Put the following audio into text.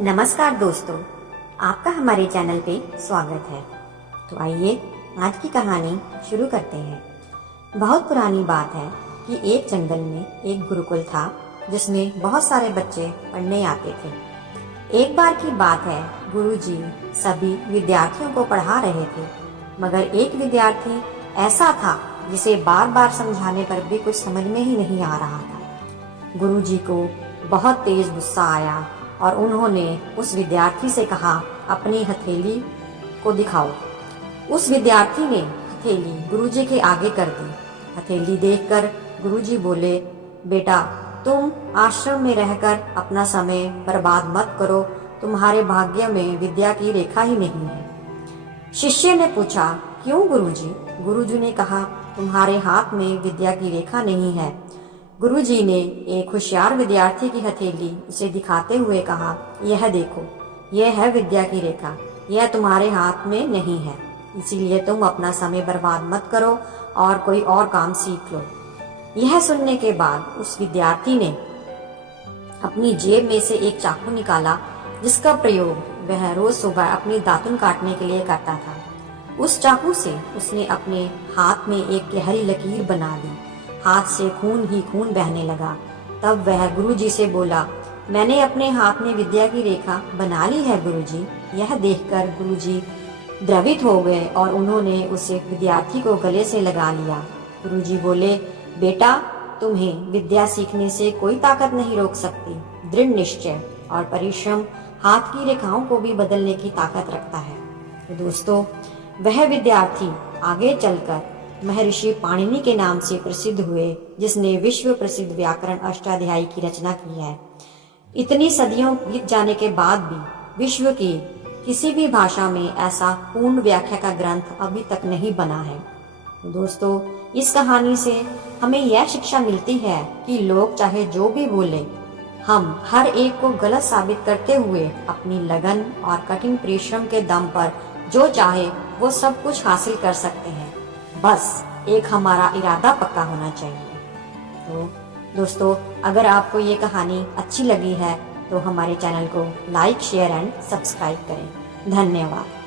नमस्कार दोस्तों, आपका हमारे चैनल पे स्वागत है। तो आइए आज की कहानी शुरू करते हैं। बहुत पुरानी बात है कि एक जंगल में एक गुरुकुल था जिसमें बहुत सारे बच्चे पढ़ने आते थे। एक बार की बात है, गुरुजी सभी विद्यार्थियों को पढ़ा रहे थे, मगर एक विद्यार्थी ऐसा था जिसे बार बार समझाने पर भी कुछ समझ में ही नहीं आ रहा था। गुरुजी को बहुत तेज गुस्सा आया और उन्होंने उस विद्यार्थी से कहा, अपनी हथेली को दिखाओ। उस विद्यार्थी ने हथेली गुरुजी के आगे कर दी। हथेली देखकर गुरुजी बोले, बेटा, तुम आश्रम में रहकर अपना समय बर्बाद मत करो, तुम्हारे भाग्य में विद्या की रेखा ही नहीं है। शिष्य ने पूछा, क्यों गुरुजी? गुरुजी ने कहा, तुम्हारे हाथ में विद्या की रेखा नहीं है। गुरुजी ने एक होशियार विद्यार्थी की हथेली उसे दिखाते हुए कहा, यह देखो, यह है विद्या की रेखा, यह तुम्हारे हाथ में नहीं है, इसीलिए तुम अपना समय बर्बाद मत करो और कोई और काम सीख लो। यह सुनने के बाद उस विद्यार्थी ने अपनी जेब में से एक चाकू निकाला जिसका प्रयोग वह रोज सुबह अपनी दातुन काटने के लिए करता था। उस चाकू से उसने अपने हाथ में एक गहरी लकीर बना दी। हाथ से खून ही खून बहने लगा। तब वह गुरुजी से बोला, मैंने अपने हाथ में विद्या की रेखा बना ली है गुरुजी। यह देखकर गुरुजी द्रवित हो गए और उन्होंने उसे विद्यार्थी को गले से लगा लिया। गुरुजी बोले, बेटा, तुम्हें विद्या सीखने से कोई ताकत नहीं रोक सकती। दृढ़ निश्चय और परिश्रम हाथ की रेखाओं को भी बदलने की ताकत रखता है। तो दोस्तों, वह विद्यार्थी आगे चलकर महर्षि पाणिनि के नाम से प्रसिद्ध हुए, जिसने विश्व प्रसिद्ध व्याकरण अष्टाध्यायी की रचना की है। इतनी सदियों बीत जाने के बाद भी विश्व की किसी भी भाषा में ऐसा पूर्ण व्याख्या का ग्रंथ अभी तक नहीं बना है। दोस्तों, इस कहानी से हमें यह शिक्षा मिलती है कि लोग चाहे जो भी बोले, हम हर एक को गलत साबित करते हुए अपनी लगन और कठिन परिश्रम के दम पर जो चाहे वो सब कुछ हासिल कर सकते हैं। बस एक हमारा इरादा पक्का होना चाहिए। तो दोस्तों, अगर आपको ये कहानी अच्छी लगी है तो हमारे चैनल को लाइक, शेयर एंड सब्सक्राइब करें। धन्यवाद।